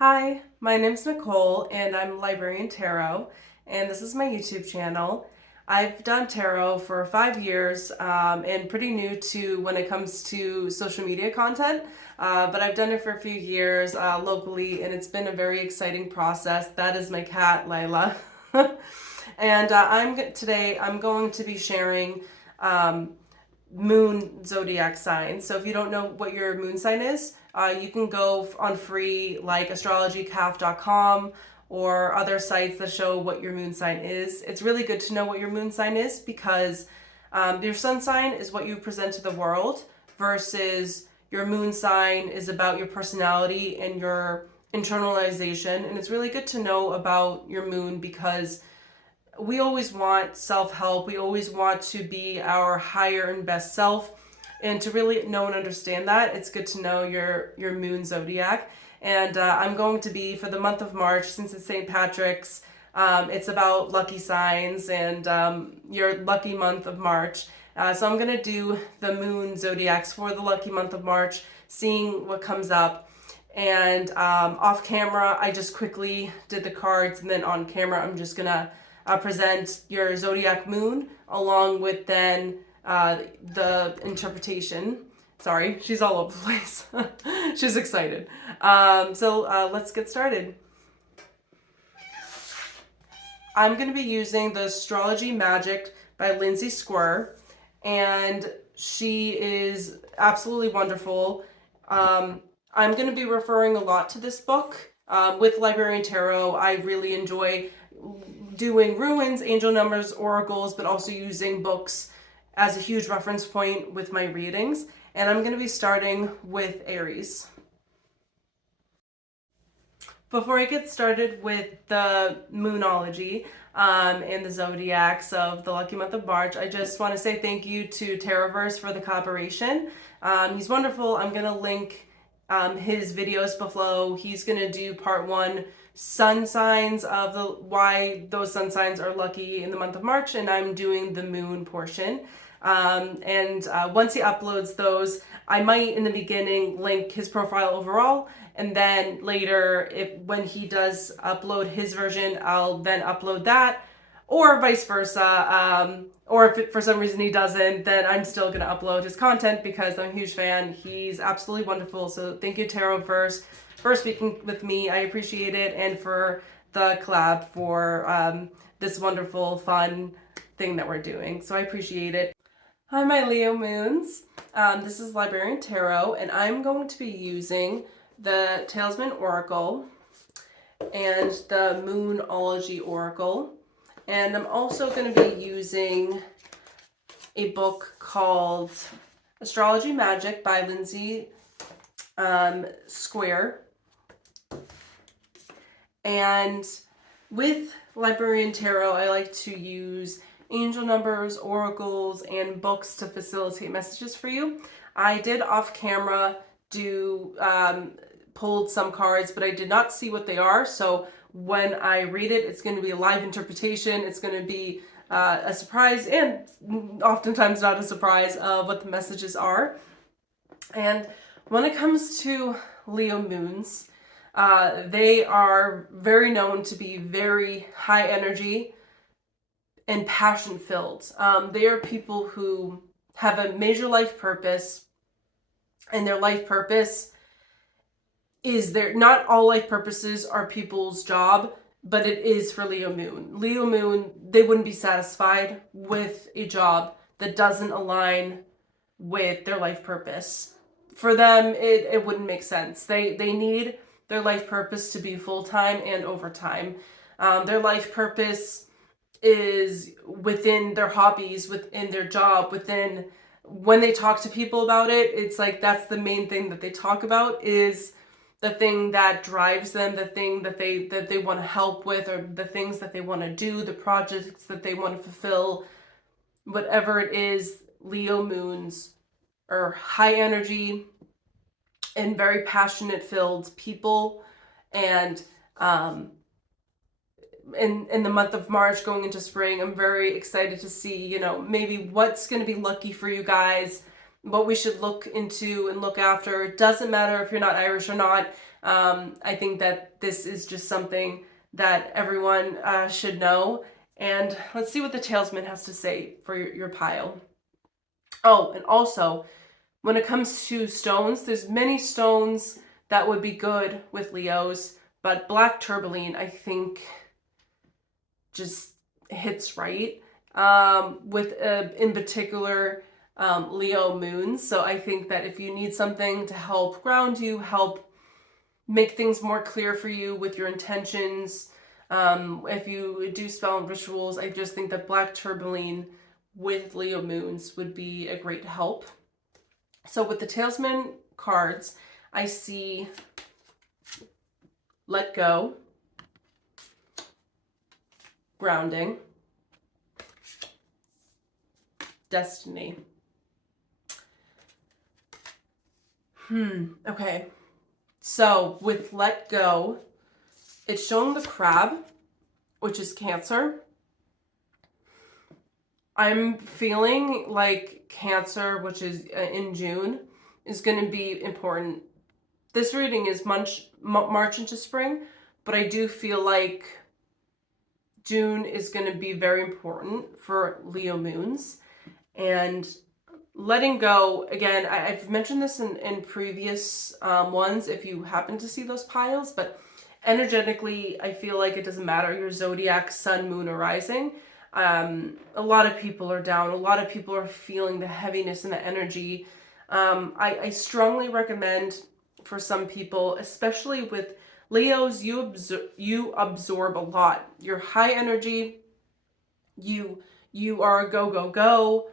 Hi, my name's Nicole and I'm Librarian Tarot, and this is my YouTube channel. I've done tarot for 5 years and pretty new to when it comes to social media content, but I've done it for a few years locally and it's been a very exciting process. That is my cat, Lila. And today I'm going to be sharing moon zodiac signs. So if you don't know what your moon sign is, you can go on free like astrologycalf.com or other sites that show what your moon sign is. It's really good to know what your moon sign is because your sun sign is what you present to the world versus your moon sign is about your personality and your internalization. And it's really good to know about your moon because we always want self-help. We always want to be our higher and best self. And to really know and understand that, it's good to know your moon zodiac. And I'm going to be, for the month of March, since it's St. Patrick's, it's about lucky signs and your lucky month of March. So I'm going to do the moon zodiacs for the lucky month of March, seeing what comes up. And off camera, I just quickly did the cards, and then on camera, I'm just going to present your zodiac moon along with then the interpretation. Sorry, she's all over the place. She's excited. So let's get started. I'm going to be using the Astrology Magic by Lindsay Square, and she is absolutely wonderful. I'm going to be referring a lot to this book. With Librarian Tarot, I really enjoy doing ruins, angel numbers, oracles, but also using books as a huge reference point with my readings. And I'm going to be starting with Aries. Before I get started with the moonology and the zodiacs of the lucky month of March, I just want to say thank you to Taroverse for the collaboration. He's wonderful. I'm going to link his videos below. He's going to do part 1, sun signs of why those sun signs are lucky in the month of March, and I'm doing the moon portion. Once he uploads those, I might in the beginning link his profile overall, and then later, when he does upload his version, I'll then upload that, or vice versa. Or if for some reason he doesn't, then I'm still going to upload his content because I'm a huge fan. He's absolutely wonderful. So thank you, Taroverse, for speaking with me. I appreciate it. And for the collab for this wonderful, fun thing that we're doing. So I appreciate it. Hi, my Leo moons. This is Librarian Tarot, and I'm going to be using the Talisman Oracle and the Moonology Oracle. And I'm also going to be using a book called Astrology Magic by Lindsay Square. And with Librarian Tarot, I like to use angel numbers, oracles, and books to facilitate messages for you. I did off camera pulled some cards, but I did not see what they are. So when I read it, it's going to be a live interpretation. It's going to be a surprise, and oftentimes not a surprise, of what the messages are. And when it comes to Leo moons, they are very known to be very high energy and passion filled. They are people who have a major life purpose, and their life purpose is not all life purposes are people's job, but it is for Leo moon. Leo moon, they wouldn't be satisfied with a job that doesn't align with their life purpose. For them, it wouldn't make sense. They need their life purpose to be full-time and overtime. Their life purpose is within their hobbies, within their job, within when they talk to people about it. It's like that's the main thing that they talk about, is the thing that drives them, the thing that they want to help with, or the things that they want to do, the projects that they want to fulfill. Whatever it is, Leo moons are high energy and very passionate filled people. And in the month of March going into spring, I'm very excited to see, maybe what's going to be lucky for you guys, what we should look into and look after. It doesn't matter if you're not Irish or not. I think that this is just something that everyone should know. And let's see what the Talesman has to say for your pile. Oh, and also, when it comes to stones, there's many stones that would be good with Leos, but black tourmaline, I think, just hits right with in particular Leo moons. So I think that if you need something to help ground you, help make things more clear for you with your intentions, if you do spell and rituals, I just think that black tourmaline with Leo moons would be a great help. So with the Talesman cards, I see let go, grounding, destiny. Okay. So with let go, it's showing the crab, which is Cancer. I'm feeling like Cancer, which is in June, is going to be important. This reading is March into spring, but I do feel like June is going to be very important for Leo moons. And letting go, again, I've mentioned this in previous ones if you happen to see those piles, but energetically, I feel like it doesn't matter your zodiac, sun, moon, or rising. A lot of people are down. A lot of people are feeling the heaviness and the energy. I strongly recommend for some people, especially with Leos, you absorb a lot. You're high energy. You are a go, go, go,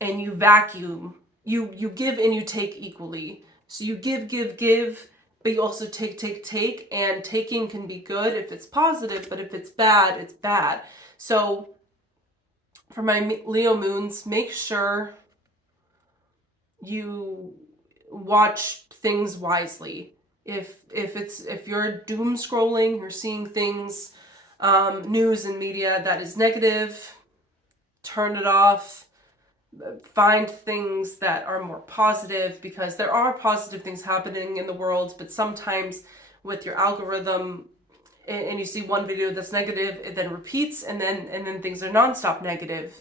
and you vacuum. You give and you take equally. So you give, but you also take, and taking can be good if it's positive, but if it's bad, it's bad. So for my Leo moons, make sure you watch things wisely. If you're doom scrolling, you're seeing things, news and media that is negative, turn it off. Find things that are more positive, because there are positive things happening in the world, but sometimes with your algorithm and you see one video that's negative, it then repeats, and then things are nonstop negative,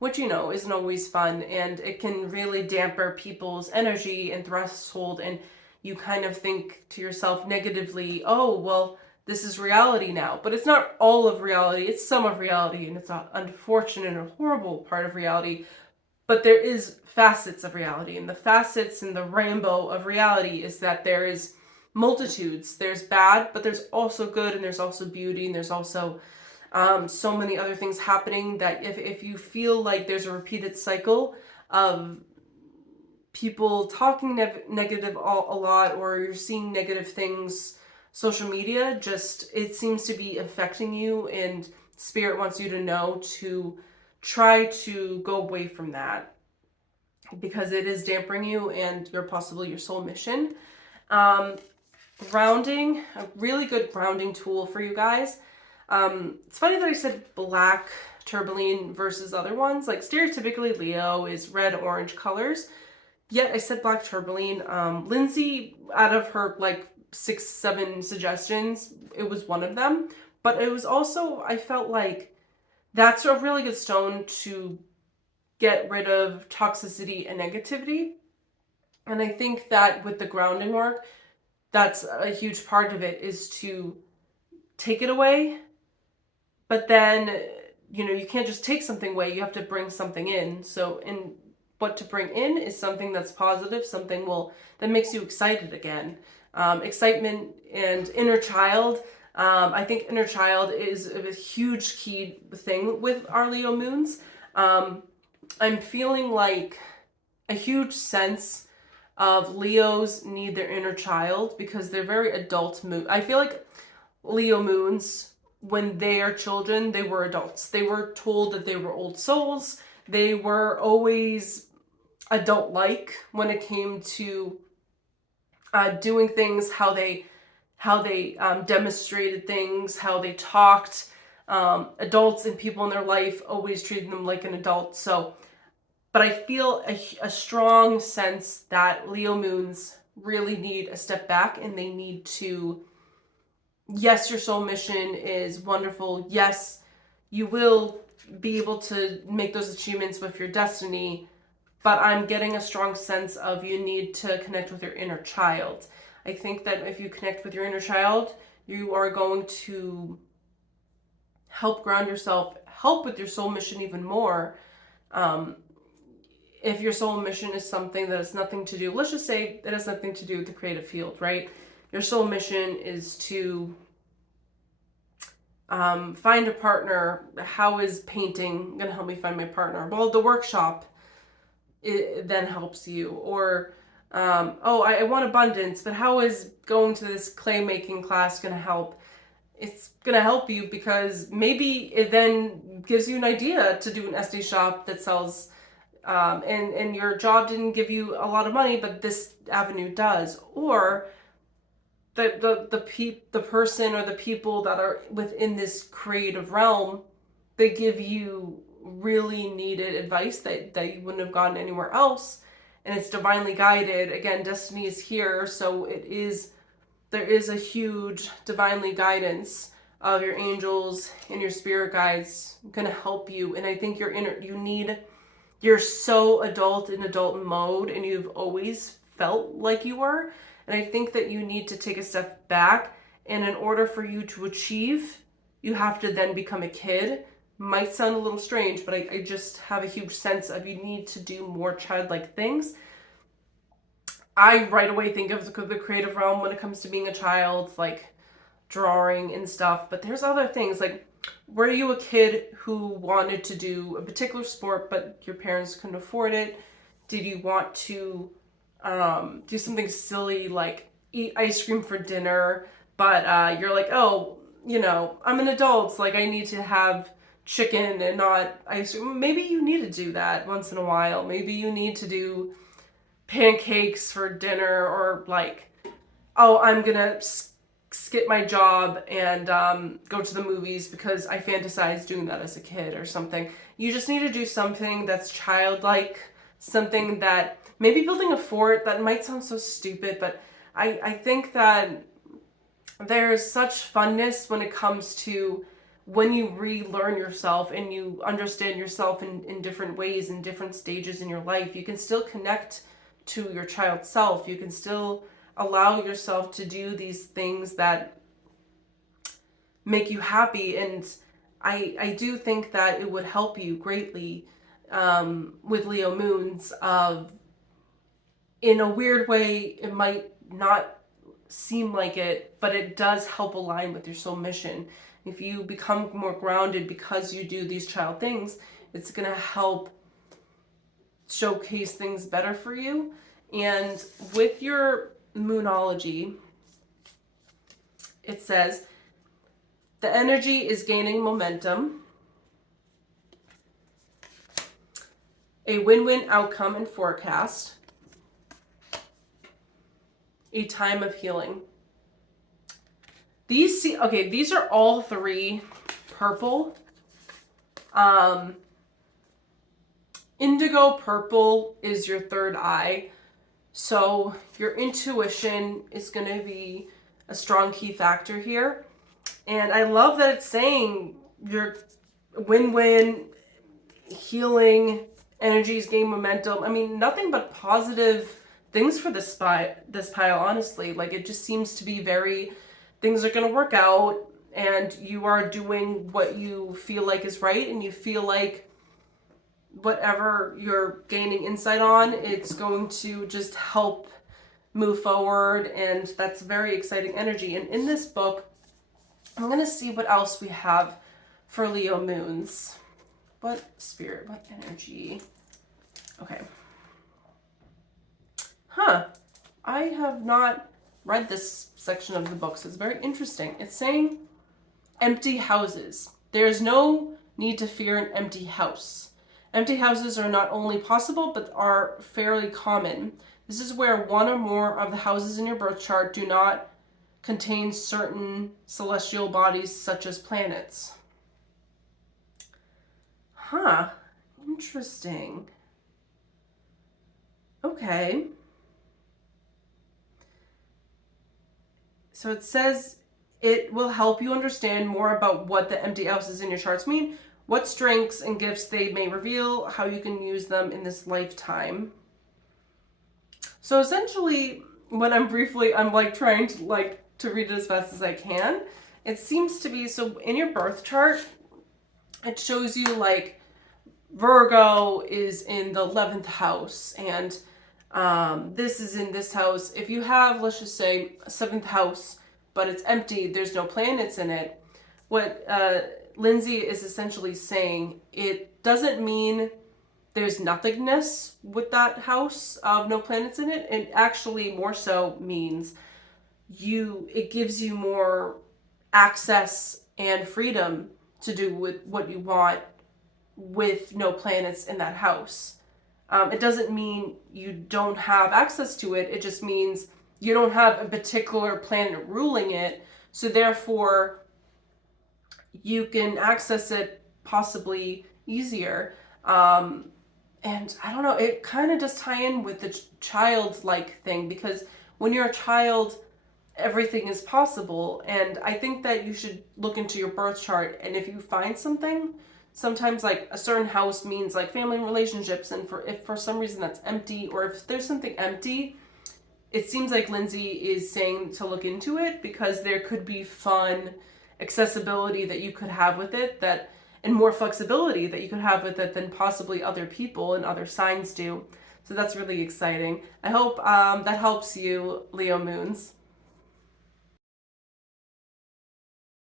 which isn't always fun, and it can really damper people's energy and threshold, and you kind of think to yourself negatively, oh well, this is reality now. But it's not all of reality, it's some of reality, and it's an unfortunate and horrible part of reality. But there is facets of reality, and the facets in the rainbow of reality is that there is multitudes. There's bad, but there's also good, and there's also beauty, and there's also so many other things happening that if you feel like there's a repeated cycle of people talking negative a lot, or you're seeing negative things, social media, it seems to be affecting you, and Spirit wants you to know to try to go away from that, because it is dampening you and possibly your soul mission. Grounding, a really good grounding tool for you guys. It's funny that I said black tourmaline versus other ones. Like stereotypically Leo is red, orange colors. Yet I said black tourmaline. Lindsay, out of her like 6-7 suggestions, it was one of them. But it was also, I felt like that's a really good stone to get rid of toxicity and negativity. And I think that with the grounding work, that's a huge part of it, is to take it away. But then, you can't just take something away, you have to bring something in. So what to bring in is something that's positive, something that makes you excited again. Excitement and inner child. I think inner child is a huge key thing with our Leo moons. I'm feeling like a huge sense of Leos need their inner child, because they're very adult moon. I feel like Leo moons, when they are children, they were adults. They were told that they were old souls. They were always adult-like when it came to doing things, how they demonstrated things, how they talked. Adults and people in their life always treated them like an adult. So, but I feel a strong sense that Leo moons really need a step back, and they need to, yes, your soul mission is wonderful. Yes, you will be able to make those achievements with your destiny, but I'm getting a strong sense of you need to connect with your inner child. I think that if you connect with your inner child, you are going to help ground yourself, help with your soul mission even more. Um, if your soul mission is something that has nothing to do, let's just say it has nothing to do with the creative field, right? Your soul mission is to find a partner. How is painting going to help me find my partner? Well, the workshop, it then helps you. Or, I want abundance, but how is going to this clay making class going to help? It's going to help you because maybe it then gives you an idea to do an Etsy shop that sells, and your job didn't give you a lot of money, but this avenue does. Or the person or the people that are within this creative realm, they give you really needed advice that you wouldn't have gotten anywhere else, and it's divinely guided. Again, destiny is here, so there is a huge divinely guidance of your angels and your spirit guides going to help you. And I think you're so adult in adult mode, and you've always felt like you were. And I think that you need to take a step back. And in order for you to achieve, you have to then become a kid. Might sound a little strange, but I just have a huge sense of you need to do more childlike things. I right away think of the creative realm when it comes to being a child, like drawing and stuff. But there's other things, like, were you a kid who wanted to do a particular sport, but your parents couldn't afford it? Did you want to do something silly like eat ice cream for dinner, but you're like, oh, I'm an adult, like I need to have chicken and not ice cream? Maybe you need to do that once in a while. Maybe you need to do pancakes for dinner, or like, oh, I'm gonna skip my job and go to the movies because I fantasized doing that as a kid or something. You just need to do something that's childlike, something that, maybe building a fort. That might sound so stupid, but I think that there's such funness when it comes to when you relearn yourself and you understand yourself in different ways, in different stages in your life. You can still connect to your child self. You can still allow yourself to do these things that make you happy. And I do think that it would help you greatly with Leo moons. In a weird way, it might not seem like it, but it does help align with your soul mission. If you become more grounded because you do these child things, it's going to help showcase things better for you. And with your moonology, it says the energy is gaining momentum, a win-win outcome and forecast, a time of healing. These are all three purple. Indigo purple is your third eye. So your intuition is going to be a strong key factor here. And I love that it's saying your win-win, healing, energies gain momentum. I mean, nothing but positive things for this pile, honestly. Like, it just seems to be things are going to work out, and you are doing what you feel like is right, and you feel like whatever you're gaining insight on, it's going to just help move forward. And that's very exciting energy. And in this book, I'm going to see what else we have for Leo moons. What spirit, what energy? Okay. I have not read this section of the book, so it's very interesting. It's saying empty houses. There's no need to fear an empty house. Empty houses are not only possible, but are fairly common. This is where one or more of the houses in your birth chart do not contain certain celestial bodies, such as planets. Interesting. Okay. So it says it will help you understand more about what the empty houses in your charts mean, what strengths and gifts they may reveal, how you can use them in this lifetime. So essentially, when I'm like trying to read it as fast as I can, it seems to be, so in your birth chart, it shows you like Virgo is in the 11th house, and this is in this house. If you have, let's just say, a 7th house, but it's empty, there's no planets in it, what Lindsay is essentially saying, it doesn't mean there's nothingness with that house of no planets in it. It actually more so means it gives you more access and freedom to do with what you want with no planets in that house. It doesn't mean you don't have access to it. It just means you don't have a particular planet ruling it. So therefore, you can access it possibly easier. And I don't know, it kind of does tie in with the childlike thing, because when you're a child, everything is possible. And I think that you should look into your birth chart, and if you find something, sometimes like a certain house means like family and relationships, and if for some reason that's empty, or if there's something empty, it seems like Lindsay is saying to look into it, because there could be fun accessibility that you could have with it, and more flexibility that you could have with it than possibly other people and other signs do. So that's really exciting. I hope that helps you, Leo Moons.